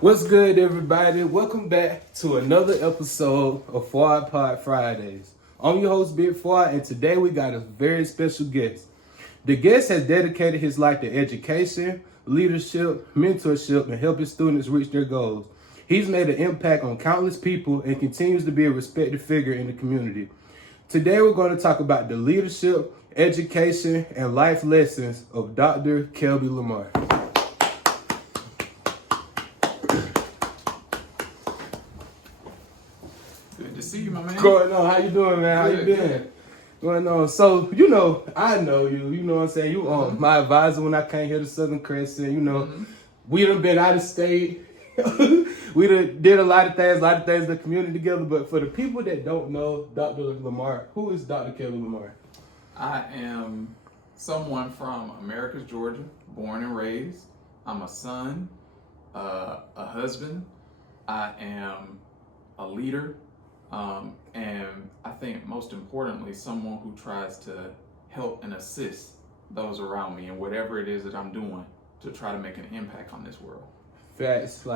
What's good, everybody? Welcome back to another episode of TheFWADPOD Fridays. I'm your host, Big F.W.A.D, and today we got a very special guest. The guest has dedicated his life to education, leadership, mentorship, and helping students reach their goals. He's made an impact on countless people and continues to be a respected figure in the community. Today we're going to talk about the leadership, education, and life lessons of Dr.Kelby Lamar. Good to see you, my man. Going on, how you doing, man? How you been? Good. Going on. So, I know you. You know what I'm saying? You my advisor when I came here to Southern Crescent. We done been out of state. We done did a lot of things in the community together. But for the people that don't know Dr. Lamar, who is Dr. Kelby Lamar? I am someone from Americus, Georgia, born and raised. I'm a son, a husband. I am a leader. And I think most importantly, someone who tries to help and assist those around me in whatever it is that I'm doing to try to make an impact on this world. Facts,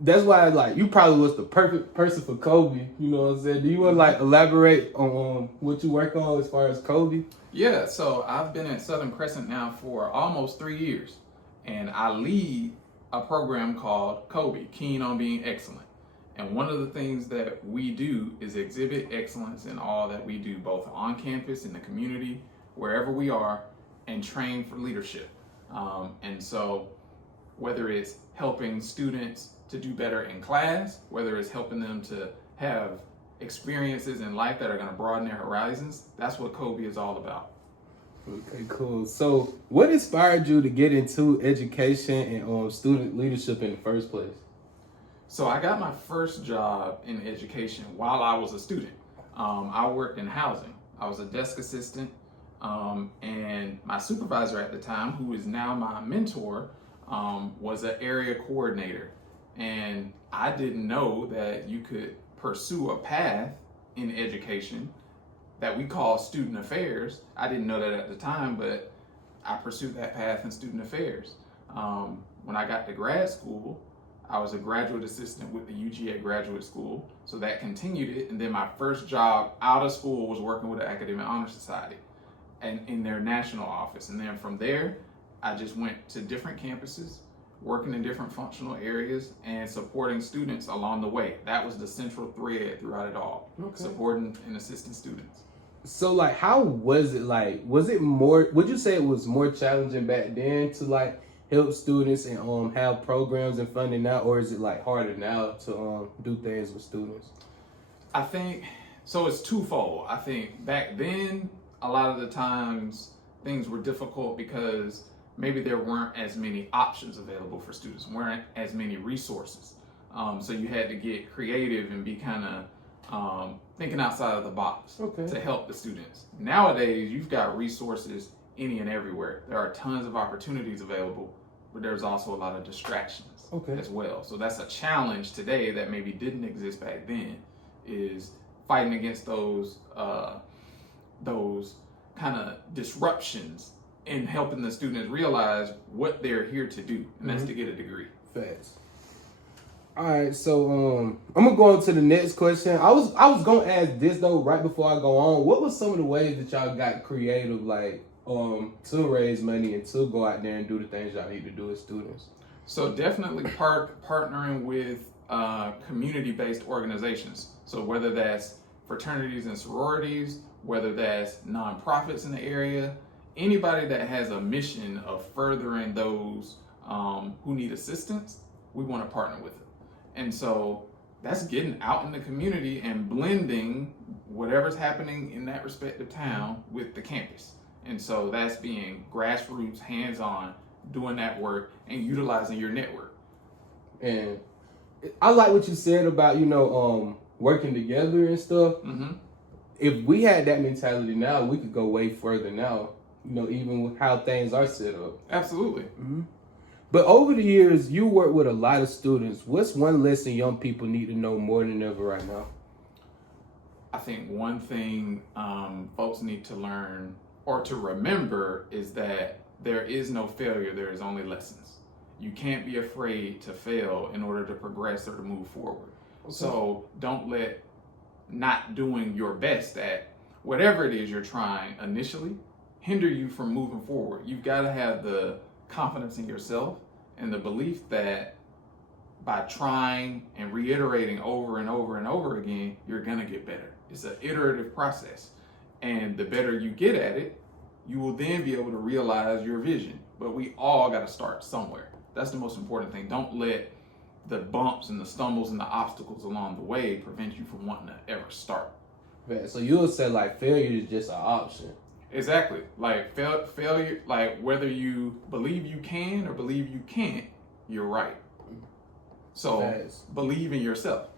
that's why you probably was the perfect person for Kobe. You know what I'm saying? Do you want to elaborate on what you work on as far as Kobe? Yeah, so I've been at Southern Crescent now for almost 3 years, and I lead a program called Kobe, Keen on Being Excellent. And one of the things that we do is exhibit excellence in all that we do, both on campus, in the community, wherever we are, and train for leadership. And so whether it's helping students to do better in class, whether it's helping them to have experiences in life that are going to broaden their horizons, that's what Kobe is all about. Okay, cool. So what inspired you to get into education and student leadership in the first place? So I got my first job in education while I was a student. I worked in housing. I was a desk assistant, and my supervisor at the time, who is now my mentor, was an area coordinator. And I didn't know that you could pursue a path in education that we call student affairs. I didn't know that at the time, but I pursued that path in student affairs. When I got to grad school, I was a graduate assistant with the UGA Graduate School, so that continued it. And then my first job out of school was working with the Academic Honor Society and in their national office. And then from there, I just went to different campuses, working in different functional areas and supporting students along the way. That was the central thread throughout it all, supporting and assisting students. So how was it was it more, would you say it was more challenging back then to help students and have programs and funding now, or is it harder now to do things with students? I think so. It's twofold. I think back then a lot of the times things were difficult because maybe there weren't as many options available for students, weren't as many resources. So you had to get creative and be kind of thinking outside of the box to help the students. Nowadays, you've got resources any and everywhere. There are tons of opportunities available, but there's also a lot of distractions as well. So that's a challenge today that maybe didn't exist back then, is fighting against those kind of disruptions and helping the students realize what they're here to do, and that's to get a degree. Facts. All right, so I'm gonna go on to the next question. I was gonna ask this though right before I go on. What was some of the ways that y'all got creative, to raise money and to go out there and do the things y'all need to do as students? So definitely partnering with community-based organizations. So whether that's fraternities and sororities, whether that's nonprofits in the area, anybody that has a mission of furthering those who need assistance, we want to partner with them. And so that's getting out in the community and blending whatever's happening in that respective town with the campus. And so that's being grassroots, hands-on, doing that work and utilizing your network. And I like what you said about, working together and stuff. Mm-hmm. If we had that mentality now, we could go way further now, even with how things are set up. Absolutely. Mm-hmm. But over the years, you work with a lot of students. What's one lesson young people need to know more than ever right now? I think one thing folks need to learn or to remember is that there is no failure, there is only lessons. You can't be afraid to fail in order to progress or to move forward. Okay. So don't let not doing your best at whatever it is you're trying initially hinder you from moving forward. You've got to have the confidence in yourself and the belief that by trying and reiterating over and over and over again, you're going to get better. It's an iterative process. And the better you get at it, you will then be able to realize your vision. But we all got to start somewhere. That's the most important thing. Don't let the bumps and the stumbles and the obstacles along the way prevent you from wanting to ever start. Right. So you would say like failure is just an option. Exactly. Like failure, like whether you believe you can or believe you can't, you're right. So believe in yourself.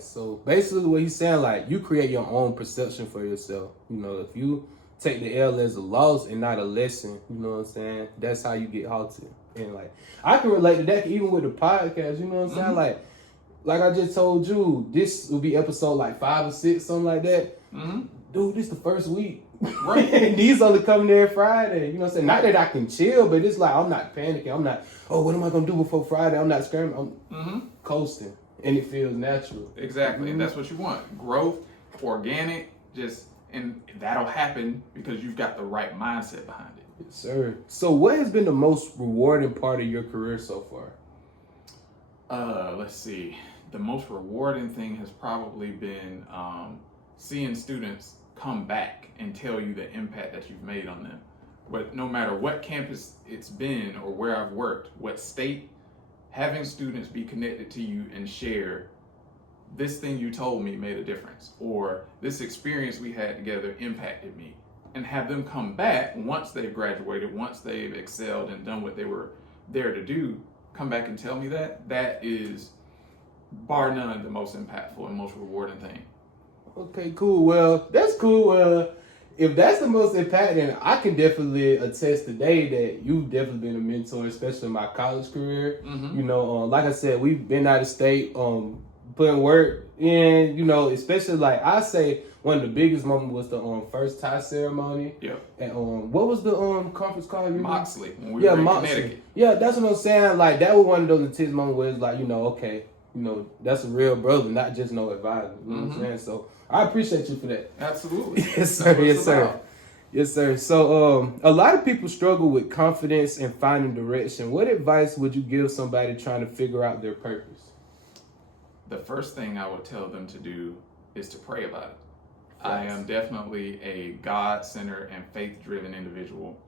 So basically what he's saying, like you create your own perception for yourself. You know, if you take the L as a loss and not a lesson, you know what I'm saying? That's how you get halted. And like I can relate to that even with the podcast, you know what I'm saying? Like I just told you, this will be episode like 5 or 6, something like that. Dude, this is the first week. Right. And these only coming there Friday. You know what I'm saying? Not that I can chill, but it's like I'm not panicking. I'm not, oh, what am I gonna do before Friday? I'm not screaming. I'm coasting. And it feels natural. Exactly. And that's what you want. Growth, organic, and that'll happen because you've got the right mindset behind it. Yes, sir. So what has been the most rewarding part of your career so far? Let's see. The most rewarding thing has probably been seeing students come back and tell you the impact that you've made on them. But no matter what campus it's been or where I've worked, what state, having students be connected to you and share this thing you told me made a difference, or this experience we had together impacted me, and have them come back once they've graduated, once they've excelled and done what they were there to do, come back and tell me that is bar none the most impactful and most rewarding thing. Okay, cool. Well, that's cool. If that's the most impacting, I can definitely attest today that you've definitely been a mentor, especially in my college career. You know, like I said, we've been out of state, putting work in, you know, especially like I say one of the biggest moments was the first tie ceremony. Yeah. And what was the conference called? Moxley. When we were in Connecticut. Yeah, that's what I'm saying. Like that was one of those intense moments where it's like, you know, okay, you know, that's a real brother, not just no advisor. You know what I'm saying? So I appreciate you for that. Absolutely. Yes, sir. Yes, sir. Yes, sir. So a lot of people struggle with confidence and finding direction. What advice would you give somebody trying to figure out their purpose? The first thing I would tell them to do is to pray about it. I am definitely a God-centered and faith-driven individual.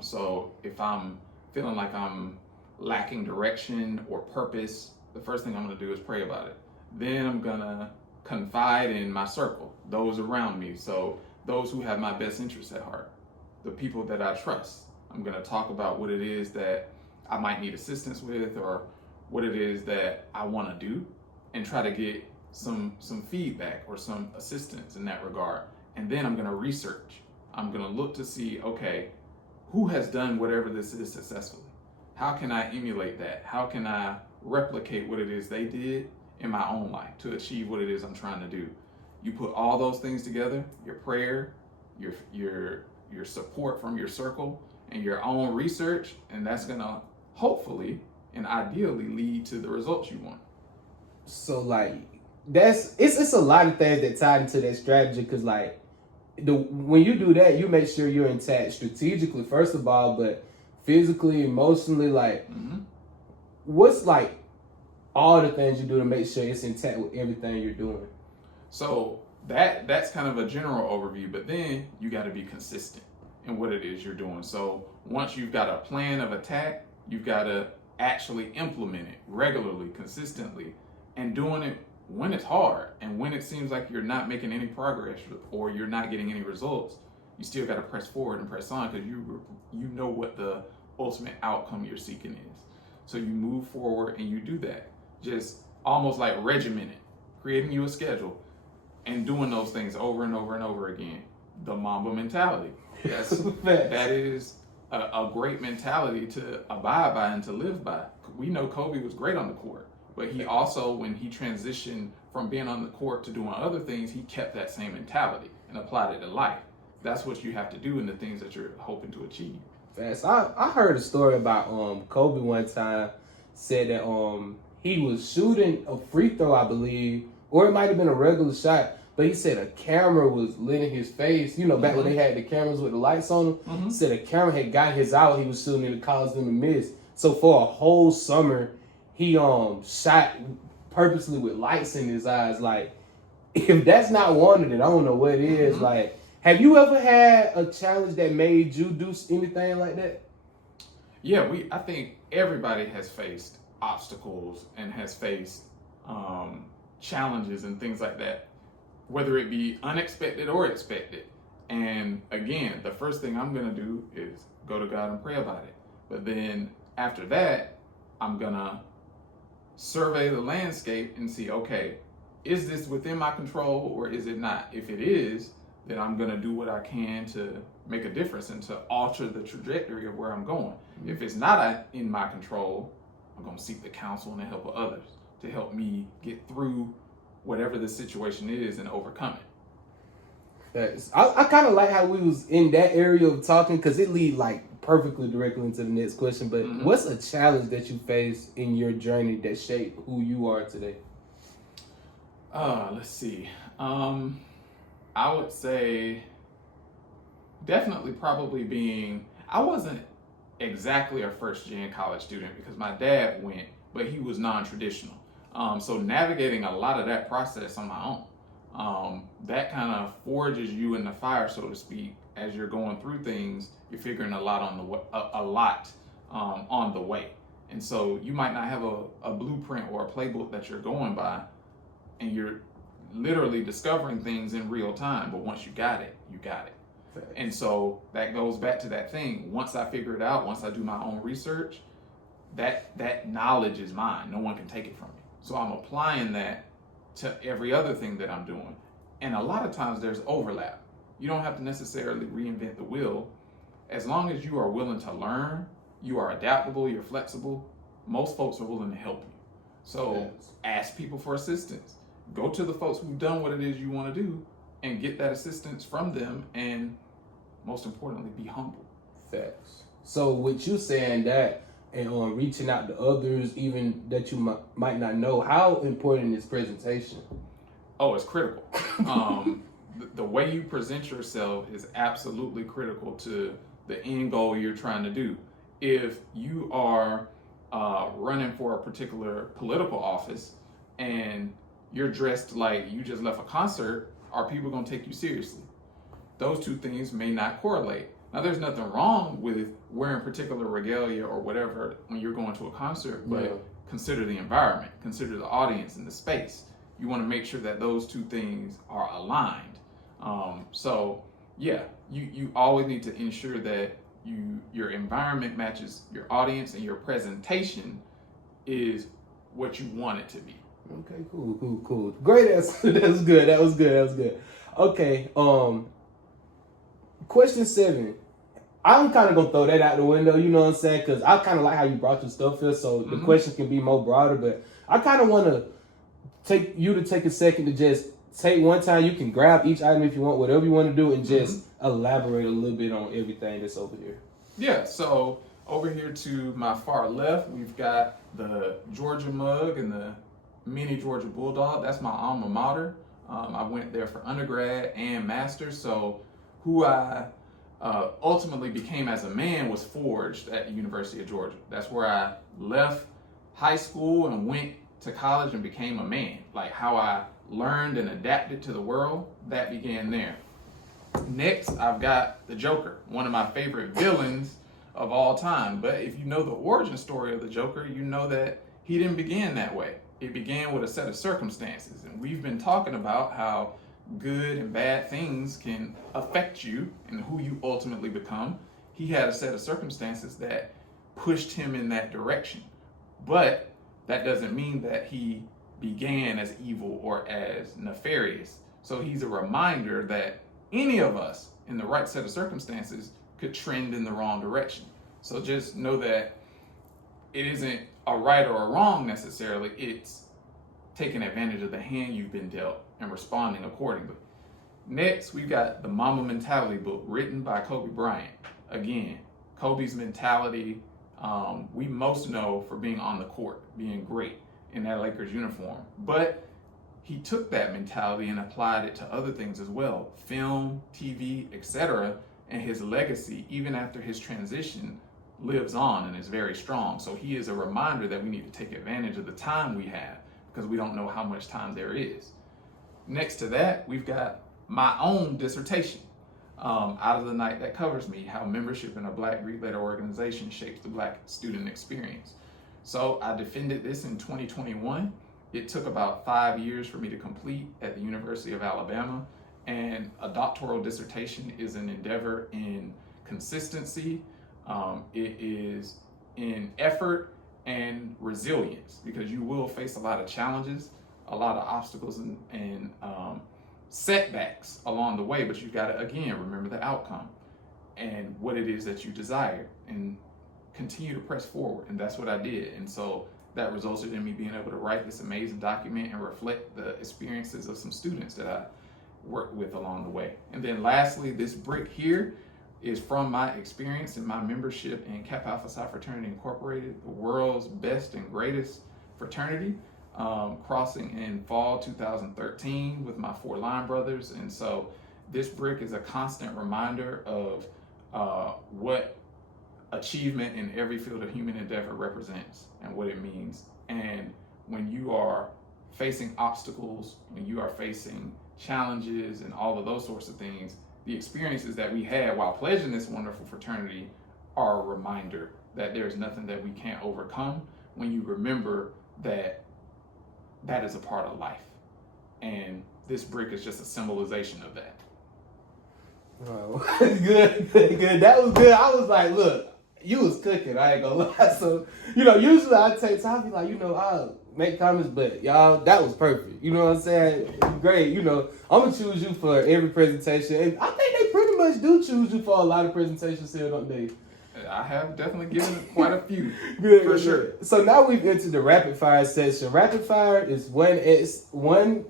So if I'm feeling like I'm lacking direction or purpose, the first thing I'm going to do is pray about it. Then I'm going to confide in my circle, those around me. So those who have my best interests at heart, the people that I trust. I'm going to talk about what it is that I might need assistance with or what it is that I want to do and try to get some feedback or some assistance in that regard. And then I'm going to research. I'm going to look to see, okay, who has done whatever this is successfully? How can I emulate that? How can I replicate what it is they did in my own life to achieve what it is I'm trying to do? You put all those things together, your prayer, your support from your circle, and your own research, and that's going to hopefully and ideally lead to the results you want. So like it's a lot of things that tie into that strategy, because like when you do that, you make sure you're intact strategically first of all, but physically, emotionally, like what's like all the things you do to make sure it's intact with everything you're doing? So that's kind of a general overview, but then you got to be consistent in what it is you're doing. So once you've got a plan of attack, you've got to actually implement it regularly, consistently, and doing it when it's hard and when it seems like you're not making any progress or you're not getting any results. You still got to press forward and press on because you know what the ultimate outcome you're seeking is. So you move forward and you do that, just almost like regimented, creating you a schedule and doing those things over and over and over again. The Mamba mentality. That is a great mentality to abide by and to live by. We know Kobe was great on the court, but he also, when he transitioned from being on the court to doing other things, he kept that same mentality and applied it to life. That's what you have to do in the things that you're hoping to achieve. Fast. I heard a story about Kobe one time said that he was shooting a free throw, I believe, or it might have been a regular shot, but he said a camera was lit in his face. You know, back when they had the cameras with the lights on them, said a camera had got his eye when he was shooting and it caused him to miss. So for a whole summer, he shot purposely with lights in his eyes. Like, if that's not wanted, I don't know what it is. Like, have you ever had a challenge that made you do anything like that? Yeah, I think everybody has faced obstacles and has faced challenges and things like that, whether it be unexpected or expected. And again, the first thing I'm going to do is go to God and pray about it. But then after that, I'm going to survey the landscape and see, okay, is this within my control or is it not? If it is, then I'm going to do what I can to make a difference and to alter the trajectory of where I'm going. If it's not in my control, I'm going to seek the counsel and the help of others to help me get through whatever the situation is and overcome it. I kind of like how we was in that area of talking, because it lead like perfectly directly into the next question. But what's a challenge that you faced in your journey that shaped who you are today? Let's see. I would say definitely probably I wasn't exactly a first-gen college student because my dad went, but he was non-traditional. So navigating a lot of that process on my own, that kind of forges you in the fire, so to speak, as you're going through things. You're figuring a lot on the way, and so you might not have a blueprint or a playbook that you're going by, and you're literally discovering things in real time. But once you got it, you got it. Thanks. And so that goes back to that thing. Once I figure it out, once I do my own research, that knowledge is mine. No one can take it from me. So I'm applying that to every other thing that I'm doing. And a lot of times there's overlap. You don't have to necessarily reinvent the wheel. As long as you are willing to learn, you are adaptable, you're flexible, most folks are willing to help you. So ask people for assistance. Go to the folks who've done what it is you want to do and get that assistance from them, and most importantly, be humble. Facts. So with you saying that and reaching out to others, even that you might not know, how important is presentation? Oh, it's critical. The way you present yourself is absolutely critical to the end goal you're trying to do. If you are running for a particular political office and you're dressed like you just left a concert, are people going to take you seriously? Those two things may not correlate. Now, there's nothing wrong with wearing particular regalia or whatever when you're going to a concert, but consider the environment, consider the audience and the space. You want to make sure that those two things are aligned. You always need to ensure that your environment matches your audience and your presentation is what you want it to be. Okay, cool. Great answer. That was good. Okay, question 7. I'm kind of going to throw that out the window, you know what I'm saying? Because I kind of like how you brought your stuff here, so the question can be more broader. But I kind of want to take a second to just take one time. You can grab each item if you want, whatever you want to do, and just elaborate a little bit on everything that's over here. Yeah, so over here to my far left, we've got the Georgia mug and the mini Georgia Bulldog. That's my alma mater. I went there for undergrad and master's. So who I ultimately became as a man was forged at the University of Georgia. That's where I left high school and went to college and became a man. Like how I learned and adapted to the world, that began there. Next, I've got the Joker, one of my favorite villains of all time. But if you know the origin story of the Joker, you know that he didn't begin that way. It began with a set of circumstances. And we've been talking about how good and bad things can affect you and who you ultimately become. He had a set of circumstances that pushed him in that direction. But that doesn't mean that he began as evil or as nefarious. So he's a reminder that any of us in the right set of circumstances could trend in the wrong direction. So just know that it isn't a right or a wrong necessarily. It's taking advantage of the hand you've been dealt and responding accordingly. Next, we've got the Mamba Mentality book written by Kobe Bryant. Again, Kobe's mentality, we most know for being on the court, being great in that Lakers uniform. But he took that mentality and applied it to other things as well, film, TV, etc. And his legacy, even after his transition, lives on and is very strong. So he is a reminder that we need to take advantage of the time we have, because we don't know how much time there is. Next to that, we've got my own dissertation, Out of the Night That Covers Me, How Membership in a Black Greek Letter Organization Shapes the Black Student Experience. So I defended this in 2021. It took about 5 years for me to complete at the University of Alabama. And a doctoral dissertation is an endeavor in consistency. It is in effort and resilience, because you will face a lot of challenges, a lot of obstacles and setbacks along the way, but you've got to, again, remember the outcome and what it is that you desire and continue to press forward. And that's what I did. And so that resulted in me being able to write this amazing document and reflect the experiences of some students that I worked with along the way. And then lastly, this brick here is from my experience and my membership in Kappa Alpha Psi Fraternity Incorporated, the world's best and greatest fraternity, crossing in fall 2013 with my 4 line brothers. And so this brick is a constant reminder of what achievement in every field of human endeavor represents and what it means. And when you are facing obstacles, when you are facing challenges and all of those sorts of things, the experiences that we had while pledging this wonderful fraternity are a reminder that there's nothing that we can't overcome when you remember that that is a part of life. And this brick is just a symbolization of that. Oh, good. That was good. I was like, look, you was cooking, I ain't gonna lie. So, usually I take time, I'll be like, I'll make comments, but y'all, that was perfect. You know what I'm saying? Great. I'm gonna choose you for every presentation. And I think they pretty much do choose you for a lot of presentations here, don't they? I have definitely given quite a few, good, for sure. So now we've entered the rapid fire session. Rapid fire is one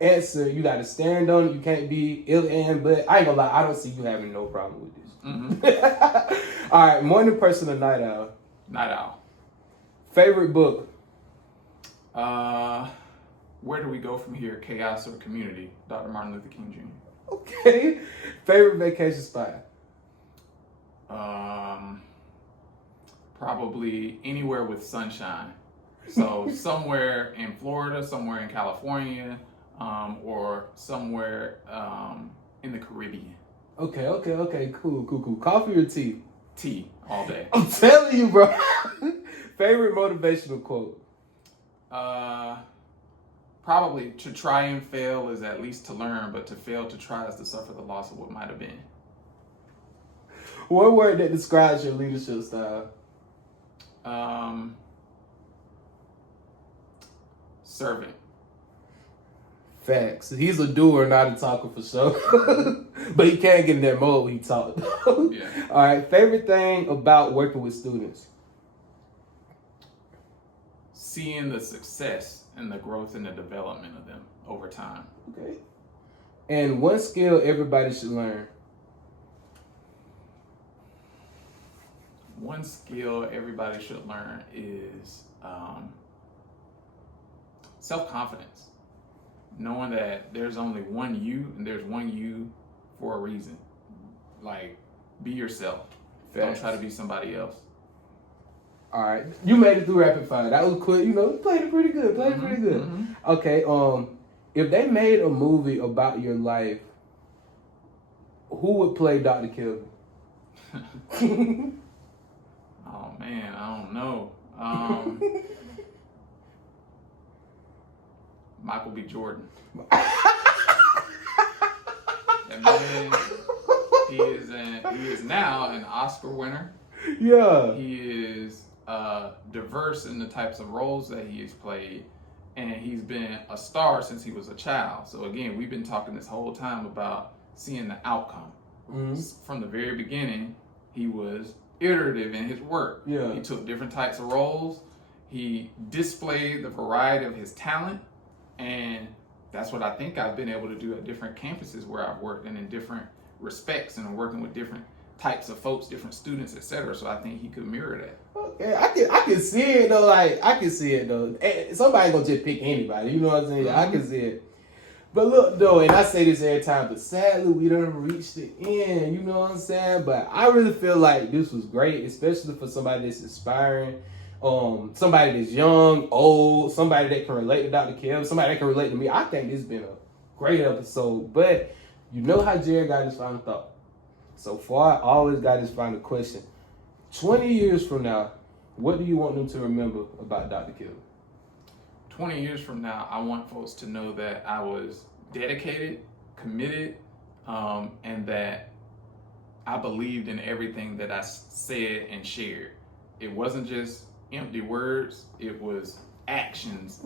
answer. You gotta stand on it. You can't be ill and, but I ain't gonna lie, I don't see you having no problem with this. Mm-hmm. All right, morning person or night owl? Night owl. Favorite book? Where Do We Go From Here? Chaos or Community? Dr. Martin Luther King Jr. Okay. Favorite vacation spot? Probably anywhere with sunshine. So somewhere in Florida, somewhere in California, or somewhere in the Caribbean. Okay. Cool. Coffee or tea? Tea all day. I'm telling you, bro. Favorite motivational quote? Probably to try and fail is at least to learn, but to fail to try is to suffer the loss of what might have been. One word that describes your leadership style? Servant. Facts. He's a doer, not a talker for sure. But he can get in that mode when he talk. Yeah. All right. Favorite thing about working with students? Seeing the success and the growth and the development of them over time. Okay. And one skill everybody should learn? One skill everybody should learn is self-confidence. Knowing that there's only one you and there's one you for a reason. Like, be yourself. Facts. Don't try to be somebody else. All right. You made it through rapid fire. That was quick. You played it pretty good. Mm-hmm. Okay. If they made a movie about your life, who would play Dr.Kelby? Oh, man. I don't know. Michael B. Jordan. That man, he is now an Oscar winner. Yeah. He is diverse in the types of roles that he has played, and he's been a star since he was a child. So again, we've been talking this whole time about seeing the outcome, From the very beginning, he was iterative in his work. Yeah. He took different types of roles. He displayed the variety of his talent, and that's what I think I've been able to do at different campuses where I've worked and in different respects, and working with different types of folks, different students, etc. So I think he could mirror that. Okay, I can see it though. Like I can see it though. Somebody ain't gonna just pick anybody. You know what I'm saying? I can see it. But look though, and I say this every time, but sadly we done reached the end. You know what I'm saying? But I really feel like this was great, especially for somebody that's inspiring. Somebody that's young, old, somebody that can relate to Dr. Kelby, somebody that can relate to me. I think this has been a great episode. But you know how Jared got his final thought. So far, I always got his final question. 20 years from now, what do you want them to remember about Dr. Kelby? 20 years from now, I want folks to know that I was dedicated, committed, and that I believed in everything that I said and shared. It wasn't just empty words, it was actions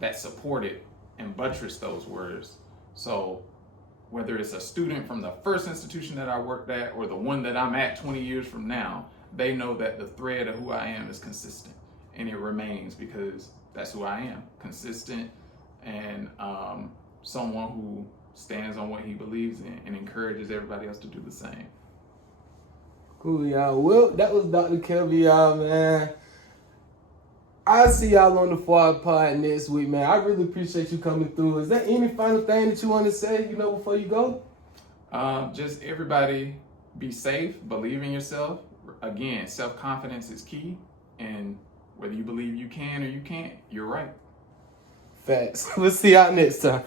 that supported and buttressed those words. So whether it's a student from the first institution that I worked at or the one that I'm at 20 years from now, they know that the thread of who I am is consistent, and it remains, because that's who I am, consistent, and someone who stands on what he believes in and encourages everybody else to do the same. Cool, y'all. Well, that was Dr. Kelby, y'all, man. I'll see y'all on the TheFWADPod next week, man. I really appreciate you coming through. Is there any final thing that you want to say, before you go? Just everybody be safe, believe in yourself. Again, self-confidence is key, and whether you believe you can or you can't, you're right. Facts. We'll see y'all next time.